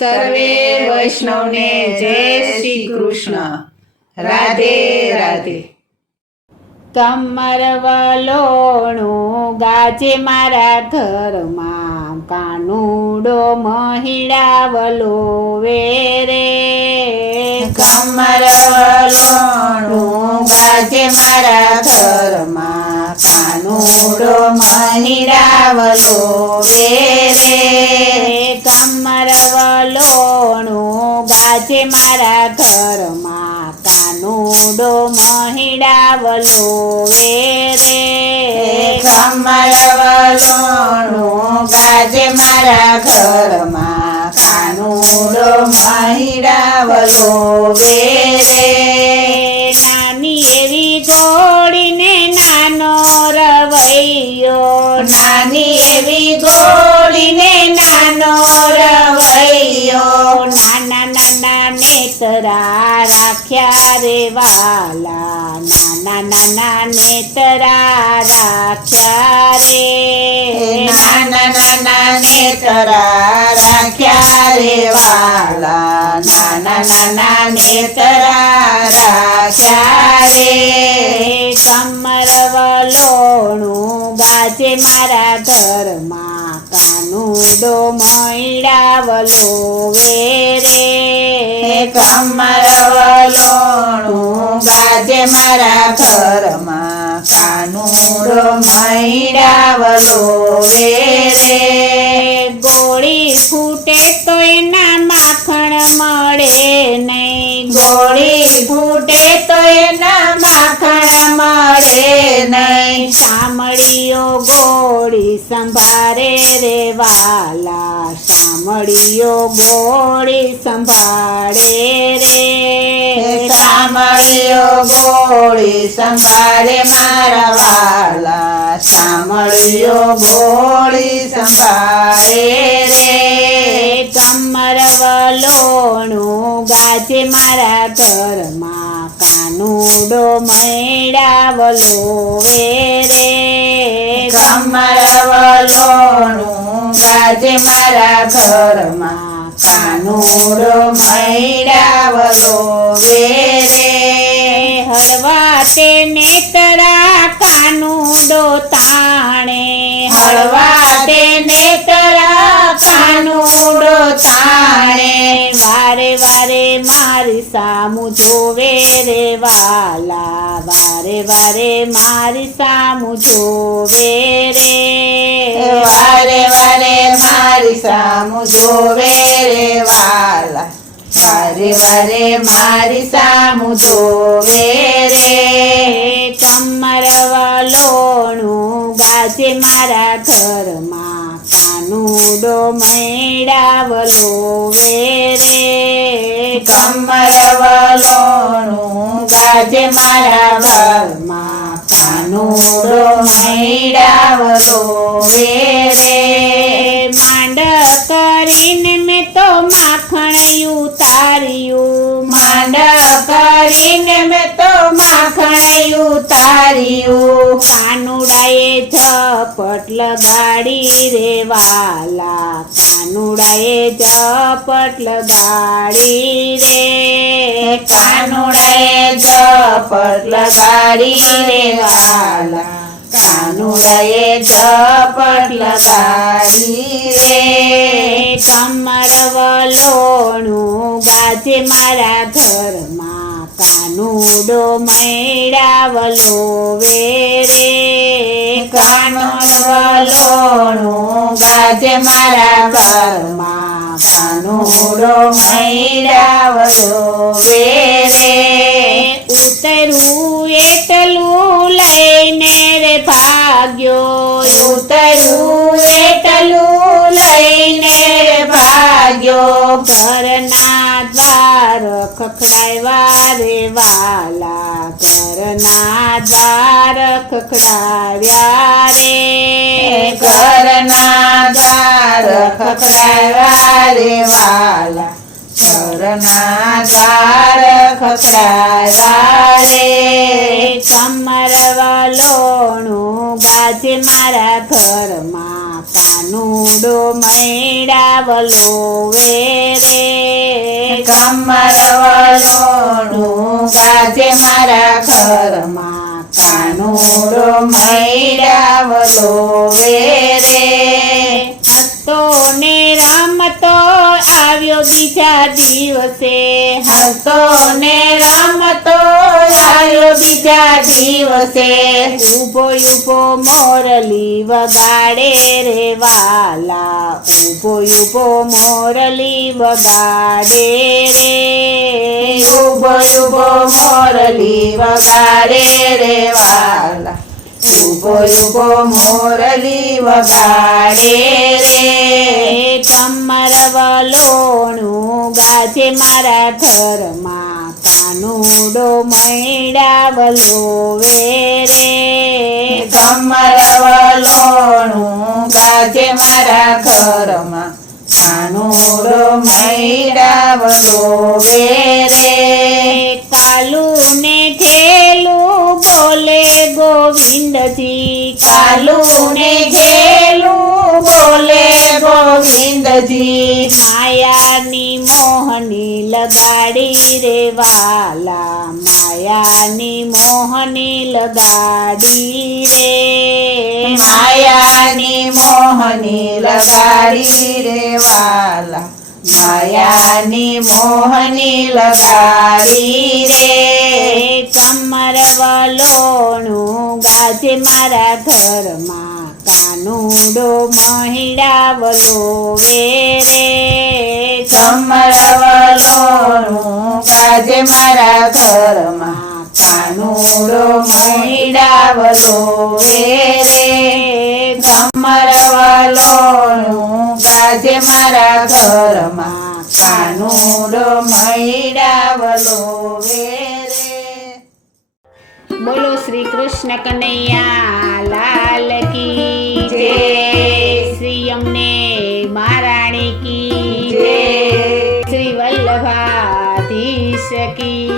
સર્વે વૈષ્ણવને જય શ્રી કૃષ્ણ. રાધે રાધે. કમર વલોણું ગાજે મારા ઘરમાં, કાનુડો મહિડા વલોવે રે. કમર વલોણું ગાજે મારા ઘરમાં, કાનુડો મહિડા વલોવે રે. કમર વલોણું ગાજે મારા ઘરમાં, કાનુડો મહિડા વલોવે રે. કમર વલોણું ગાજે મારા ઘરમાં, કાનુડો મહિડા વલોવે રે. નાની એવી ઘોડીને નાનો રવૈયો, નાની એવી ઘોડીને નાનો રવૈયો, નાના નાના નેતરા રાખ્યા રે વાલા, નાના નાના નેતરા રાખ્યા રે. નાના નાના નેતરા રાખ્યા રે વાલા, નાના નાના નેતરા રાખ્યા રે. કમર વલોણું ગાજે મારા ઘરમાં, કાનુડો મહિડા વલોવે રે. કમર વલોણું ગાજે મારા ઘરમાં, કાનુડો મહિડા વલોવે રે. ગોળી ફૂટે તો એના માખણ મળે નહીં, ગોળી ફૂટે તો એના માખણ મળે નહીં. સામળીઓ ગોળી સંભાળે રે વાલા, સામળીઓ ગોળી સંભાળે રે. સામળિયો ગોળી સંભાળે મારા વાલા, સામળિયો ગોળી સંભાળે રે. કમર વલોણું ગાજે મારા ઘરમાં, કાનુડો મહિડા વલોવે રે. કમર વલોણું ગાજે મારા ઘરમાં, કાનુડો મહિડા વલોવે રે. હળવા તે નેતરા કાનુડો તાણે, હળવા તે નેતરા કાનુડો તાણે. વારે વારે મારી સામું જોવે રે વાલા, વારે વારે મારી સામું જોવે રે. વારે વારે મારી સામું જોવે રે વાલા, વારે વારે મારી સામું જોવે રે. કમર વલોણું ગાજે મારા ઘરમાં, કાનુડો મહિડા વલોવે રે. કમર વલોણું ગાજે મારા ઘરમાં, કાનુડો મહિડા વલોવે રે. માંડ કરીને મેં તો માખણ ઉતાર્યું, માંડ કરીને મેં તો માખણ ઉતાર્યું. કાનુડાએ ઝપટ લગાડી રે વાલા, કાનુડાએ ઝપટ લગાડી રે. કાનુડાએ ઝપટ લગાડી રે વાલા, કાનુડાએ ઝપટ લગાડી રે. કમર વલોણું ગાજે મારા ઘરમાં, કાનુડો મહિડા વલોવે રે. કાનુડ વલોણું ગાજે મારા ઘરમાં, કાનુડો મહિડા વલોવે રે. ઉતરું એટલું લઈને રે ભાગ્યો, ઉતરું એટલું લઈને ભાગ્યો. ઘરના દ્વાર ખખડાવ્યા રે વાલા, ઘરના દ્વાર ખખડાવ્યા રે. ઘરના દ્વાર ખખડાવ્યા રે વાલા, ઘરના દ્વાર ખખડાવ્યા રે. કમર વલોણું ગાજે મારા ઘરમાં, કાનુડો કાનુડો મૈડાવલો વેરે કમર વલોણું ગાજે મારા ઘરમાં કાનુડો મૈડાવલો વેરે હસતો ને રમતો આવ્યો બીજા દિવસે હસતો ને રમતો આવ્યો બીજા દિવસે ઉભો ઉભો મોરલી વગાડે રે વાલા ઉભો ઉભો મોરલી વગાડે રે ઉભો ઉભો મોરલી વગાડે રે વાલા ઉભો ઉભો મોરલી વગાડે રે કમર વલોણું ગાજે મારા ઘરમાં કાનુડો મૈડાવલો વેરે કમર વલોણું ગાજે મારા ઘરમાં કાનુડો મૈડાવલો વેરે કાલું ને ઠેલું બોલે ગોવિંદજી કાલું ને ઘેલું બોલે ગોવિંદજી માયાની મોહની લગાડી રે વાલા માયાની મોહની લગાડી રે માયાની મોહની લગાડી રે વાલા માયાની મોહની લગાડી રે કમર વલોણું ગાજે મારા ઘરમાં કાનુડો મૈડાવલો વેરે કમર વલોણું ગાજે મારા ઘરમાં કાનુડો મૈડાવલો વેરે કમર વલોણું ગાજે મારા ઘરમાં કાનુડો મૈડાવલો વેરે બોલો શ્રી કૃષ્ણ કનૈયા લાલ કી જય. શ્રી અમને મહારાણી કી જય. શ્રી વલ્લભાધીશ કી